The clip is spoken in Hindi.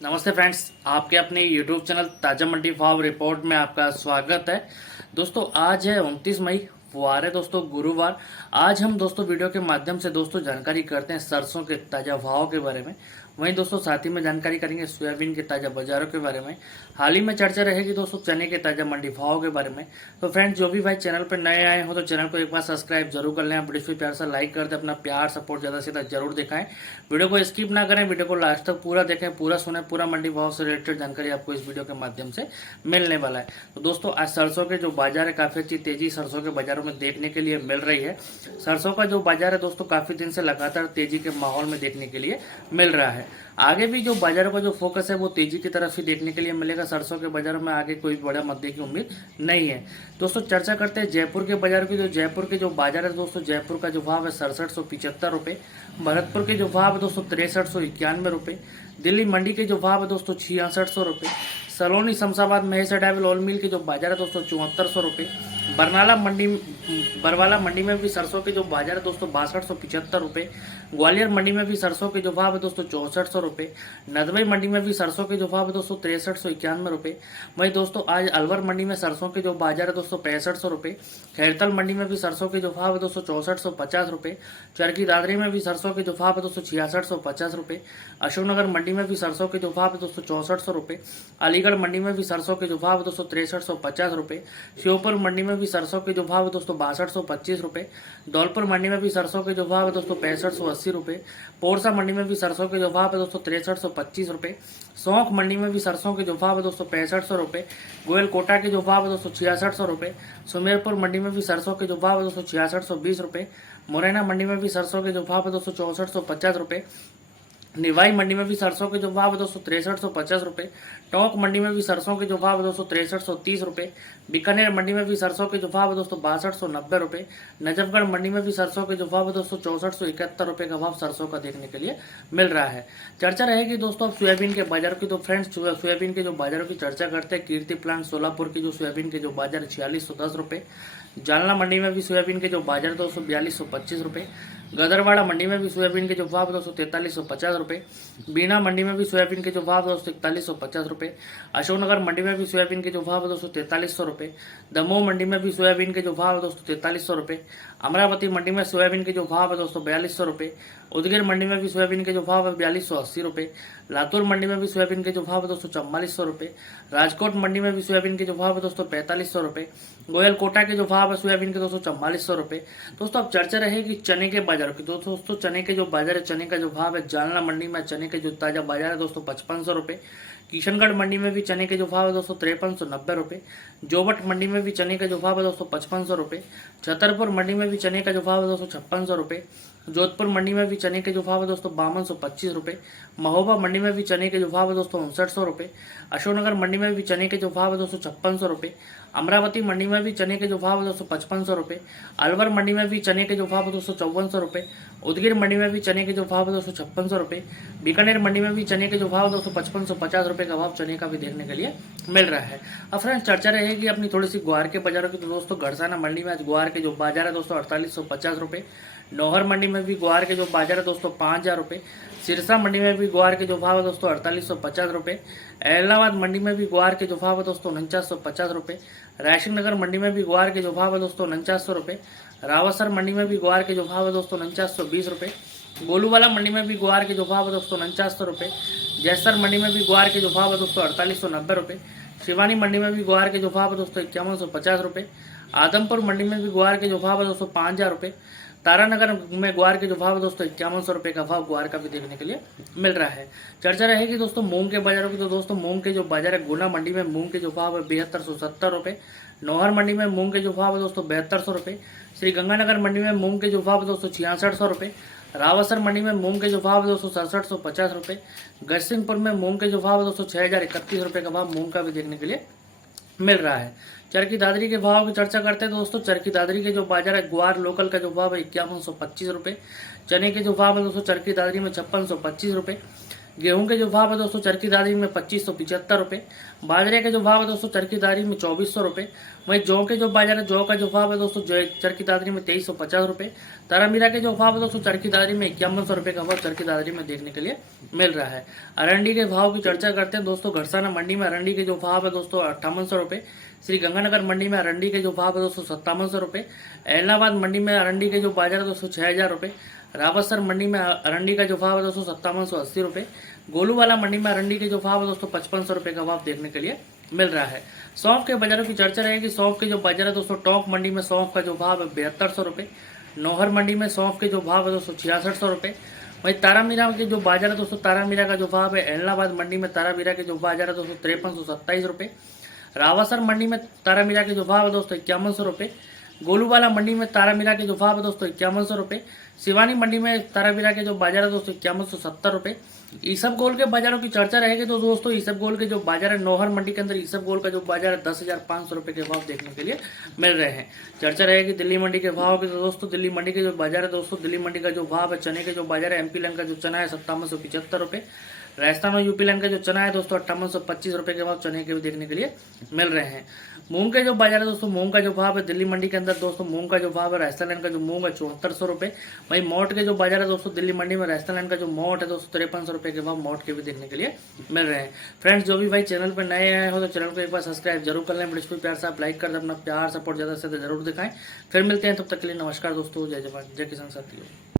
नमस्ते फ्रेंड्स, आपके अपने YouTube चैनल ताजा मंडी भाव रिपोर्ट में आपका स्वागत है। दोस्तों आज है 29 मई, वार है दोस्तों गुरुवार। आज हम दोस्तों वीडियो के माध्यम से दोस्तों जानकारी करते हैं सरसों के ताजा भाव के बारे में। वहीं दोस्तों साथ ही में जानकारी करेंगे सोयाबीन के ताजा बाजारों के बारे में। हाल ही में चर्चा रहेगी दोस्तों चने के ताजा मंडी भाव के बारे में। तो फ्रेंड्स जो भी भाई चैनल पर नए आए हो तो चैनल को एक बार सब्सक्राइब जरूर कर लें। वीडियो को प्यार से लाइक कर दें, अपना प्यार सपोर्ट ज़्यादा से ज़्यादा जरूर दिखाएं। वीडियो को स्किप ना करें, वीडियो को लास्ट तक पूरा देखें, पूरा सुने, पूरा मंडी भाव से रिलेटेड जानकारी आपको इस वीडियो के माध्यम से मिलने वाला है। तो दोस्तों आज सरसों के जो बाजार है काफ़ी अच्छी तेजी सरसों के बाजारों में देखने के लिए मिल रही है। सरसों का जो बाजार है दोस्तों काफ़ी दिन से लगातार तेजी के माहौल में देखने के लिए मिल रहा है। आगे भी जो बाजारों का जो फोकस है वो तेजी की तरफ ही देखने के लिए मिलेगा। सरसों के बाजारों में आगे कोई बड़ा मद्दे की उम्मीद नहीं है। दोस्तों चर्चा करते हैं जयपुर के बाजार की। जयपुर के जो बाजार है दोस्तों, जयपुर का जो भाव है 6775 रुपये। भरतपुर के जो भाव है दोस्तों 6391 रुपये। दिल्ली मंडी के जो भाव है दोस्तों 6600 रुपये। सलोनी शमशाबाद महेश डाइवल ऑल मिल के जो बाजार है दोस्तों 7400 रुपये। बरवाला मंडी में भी सरसों के जो बाजार है दोस्तों 6275 रुपये। ग्वालियर मंडी में भी सरसों के जो भाव है दोस्तों 6400 रुपये। नदवई मंडी में भी सरसों के जो भाव है दोस्तों 6391 रुपये। वहीं दोस्तों आज अलवर मंडी में सरसों के जो बाजार है दोस्तों 6500 रुपये। खैरतल मंडी में भी सरसों के जो भाव है दोस्तों 6450 रुपये। चरखी दादरी में भी सरसों के जो भाव है दोस्तों 6650 रुपये। अशोकनगर मंडी में भी सरसों के जो भाव है दोस्तों 6400 रुपये। अलीगढ़ मंडी में भी सरसों के जो भाव है दोस्तों 6350 रुपये। श्योपुर मंडी में भी सरसों के जो भाव है दोस्तों 6225 रुपये। धौलपुर मंडी में भी सरसों के जो भाव है दोस्तों 6580 रुपये। पोरसा मंडी में भी सरसों के जो भाव है दोस्तों 6325 रुपये। सौंख मंडी में भी सरसों के जो भाव है दोस्तों 6500 रुपये। गोयल कोटा के जो भाव है दोस्तों 6600 रुपये। सुमेरपुर मंडी में भी सरसों के जो भाव है दोस्तों 6620 रुपये। मुरैना मंडी में भी सरसों के जो भाव है दोस्तों 6450 रुपये। निवाई मंडी में भी सरसों के जो भाव है दोस्तों 6350 रुपये। टोंक मंडी में भी सरसों के जो भाव है दोस्तों 6330 रुपये। बीकानेर मंडी में भी सरसों के जो भाव है दोस्तों 6290 रुपये। नजफगढ़ मंडी में भी सरसों के जो भाव है दोस्तों 6471 रुपये का भाव सरसों का देखने के लिए मिल रहा है। चर्चा रहेगी दोस्तों अब सोयाबीन के बाजार की। तो फ्रेंड्स सोयाबीन के जो बाजारों की चर्चा करते हैं। कीर्ति प्लांट सोलापुर की जो सोयाबीन के जो बाजार 4610 रुपये। जालना मंडी में भी सोयाबीन के जो बाजार 4225 रुपये। गदरवाड़ा मंडी में भी सोयाबीन के जो भाव दोस्तों 4350 रुपये। बीना मंडी में भी सोयाबीन के जो भाव दोस्तों 4150 रुपये। अशोकनगर मंडी में भी सोयाबीन के जो भाव दोस्तों 4300 रुपये। दमोह मंडी में भी सोयाबीन के जो भाव दोस्तों 4300 रुपये। अमरावती मंडी में सोयाबीन के जो भाव है दोस्तों 4200 रुपये। उदगीर मंडी में भी सोयाबीन के जो भाव है 4280 रुपये। लातूर मंडी में भी सोयाबीन के जो भाव है दोस्तों 4400 रुपये। राजकोट मंडी में भी सोयाबीन के जो भाव है दोस्तों 4500 रुपये। गोयल कोटा के जो भाव है सोयाबीन के दोस्तों 4400 रुपये। दोस्तों अब चर्चा रहेगी चने के बाजार की। दोस्तों चने के जो बाजार है, चने का जो भाव है जालना मंडी में चने के जो ताजा बाजार है दोस्तों 5500 रुपये। किशनगढ़ मंडी में भी चने के जो भाव है दोस्तों 5390 रुपये। जोबट मंडी में भी चने का जो भाव है दोस्तों 5500 रुपये। छतरपुर मंडी में भी चने का जो भाव है दोस्तों 5600 रुपये। जोधपुर मंडी में भी चने के जो भाव है दोस्तों 5225 रुपये। महोबा मंडी में भी चने के जो भाव है दोस्तों 5900 रुपये। अशोकनगर मंडी में भी चने के जो भाव है दोस्तों 5600 रुपये। अमरावती मंडी में भी चने के जो भाव है दोस्तों 5500 रुपये। अलवर मंडी में भी चने के जो भाव है दोस्तों 5400 रुपये। उदगीर मंडी में भी चने के जो भाव है दोस्तों 5600 रुपये। बीकानेर मंडी में भी चने के जो भाव है दोस्तों 5550 रुपये का भाव चने का भी देखने के लिए मिल रहा है। अब फ्रेंड्स चर्चा रहेगी अपनी थोड़ी सी ग्वार के बाजारों की। तो दोस्तों गड़साना मंडी में आज ग्वार के जो बाजार है दोस्तों 4850 रुपये। नौहर मंडी में भी ग्वार के जो बाजार है दोस्तों 5000 रुपये। सिरसा मंडी में भी ग्वार के जो भाव है दोस्तों 4850 रुपये। इलाहाबाद मंडी में भी ग्वार के जो भाव है दोस्तों 4950 रुपये। रायसिंह नगर मंडी में भी ग्वार के जो भाव है दोस्तों 4900 रुपये। रावसर मंडी में भी ग्वार के जो भाव है दोस्तों 4920 रुपये। गोलूवाला मंडी में भी ग्वार के जो भाव है दोस्तों 4900 रुपये। जैसर मंडी में भी ग्वार के जो भाव है दोस्तों 4890 रुपये। शिवानी मंडी में भी ग्वार के जो भाव है दोस्तों 5150 रुपये। आदमपुर मंडी में भी ग्वार के जो भाव है दोस्तों 5000 रुपये। तारानगर में ग्वार के जो भाव है दोस्तों 5100 रुपये का भाव ग्वार का भी देखने के लिए मिल रहा है। चर्चा रहेगी दोस्तों मूंग के बाजारों की। तो दोस्तों मूंग के जो बाजार है गुना मंडी में मूंग के जो भाव है 7270 रुपये। नौहर मंडी में मूंग के जो भाव है दोस्तों 7200 रुपये। श्री गंगानगर मंडी में मूंग के जो भाव है दोस्तों 6600 रुपये। रावसर मंडी में मूंग के जो भाव है दोस्तों 6750 रुपये। गजसिंहपुर में मूंग के जो भाव है दोस्तों 6031 रुपये का भाव मूंग का भी देखने के लिए मिल रहा है। चरखी दादरी के भाव की चर्चा करते हैं दोस्तों। चरखी दादरी के जो बाजार है ग्वार लोकल का जो भाव है 5125 रुपये। चने के जो भाव है दोस्तों चरखी दादरी में 5625 रुपये। गेहूं के जो भाव है दोस्तों चरखी दादरी में 2575 रुपये, बाजरे के जो भाव है दोस्तों चरखी दादरी में 2400 रुपये, वहीं जौ के जो बाजार है जौ का जो भाव है दोस्तों चरखी दादरी में 2350 रुपये, तारामीरा के जो भाव है दोस्तों चरखी दादरी में 5100 रुपये का भाव चरखी दादरी में देखने के लिए मिल रहा है। अरंडी के भाव की चर्चा करते हैं दोस्तों। घरसाना मंडी में अरंडी के जो भाव है दोस्तों 5800 रुपये, श्री गंगानगर मंडी में अरंडी के जो भाव है दोस्तों 5700 रुपये, इलाहाबाद मंडी में अरंडी के जो बाजार है दोस्तों 6000 रुपये, रावतसर मंडी में अरंडी का जो भाव है दोस्तों 5780 रुपये, गोलूवाला मंडी में अरंडी के जो भाव है दोस्तों 5500 रुपये का भाव देखने के लिए मिल रहा है। सौंफ के बाजारों की चर्चा रहेगी। सौंफ के जो बाजार है दोस्तों टोंक मंडी में सौंफ का जो भाव है 7200 रुपये, नौहर मंडी में सौंफ के जो भाव है दोस्तों 6600 रुपये, वहीं तारामीरा के जो बाजार है दोस्तों तारामीरा का जो भाव है इलाहाबाद मंडी में तारामीरा के जो बाजार है दोस्तों 5327 रुपये, रावतसर मंडी में तारामीरा के जो भाव है दोस्तों 5100 रुपये, गोलूवाला मंडी में तारामीरा के जो भाव है दोस्तों 5100 रुपये, शिवानी मंडी में तारामीरा के जो बाजार है दोस्तों 5170 रुपये। ईसबगोल के बाजारों की चर्चा रहेगी तो दोस्तों ईसबगोल के जो बाजार है नौहर मंडी के अंदर ईसबगोल का जो बाजार है 10,500 रुपये के भाव देखने के लिए मिल रहे हैं। चर्चा रहेगी दिल्ली मंडी के भाव की तो दोस्तों दिल्ली मंडी के जो बाजार है दोस्तों दिल्ली मंडी का जो भाव है चने के जो बाजार है एमपी लाइन का जो चना है 5775 रुपये, राजस्थान और यूपी लाइन का जो चना है दोस्तों 5825 रुपये के भाव चने के भी देखने के लिए मिल रहे हैं। मूंग के जो बाजार है दोस्तों मूंग का जो भाव है दिल्ली मंडी के अंदर दोस्तों मूंग का जो भाव है राजस्थान लाइन का जो मूंग है 7400 रुपये, वहीं मोट के जो बाजार है दोस्तों दिल्ली मंडी में राजस्थान लाइन का जो मोट है दोस्तों 5300 रुपये के भाव मोट के भी देखने के लिए मिल रहे हैं। फ्रेंड्स जो भी भाई चैनल पर नए आए हो तो चैनल को एक बार सब्सक्राइब जरूर कर लें, वीडियो को प्यार से आप लाइक कर दें, अपना प्यार सपोर्ट ज़्यादा से ज़्यादा जरूर दिखाएं। फिर मिलते हैं, तब तक के लिए नमस्कार दोस्तों, जय जवान जय किसान साथियों।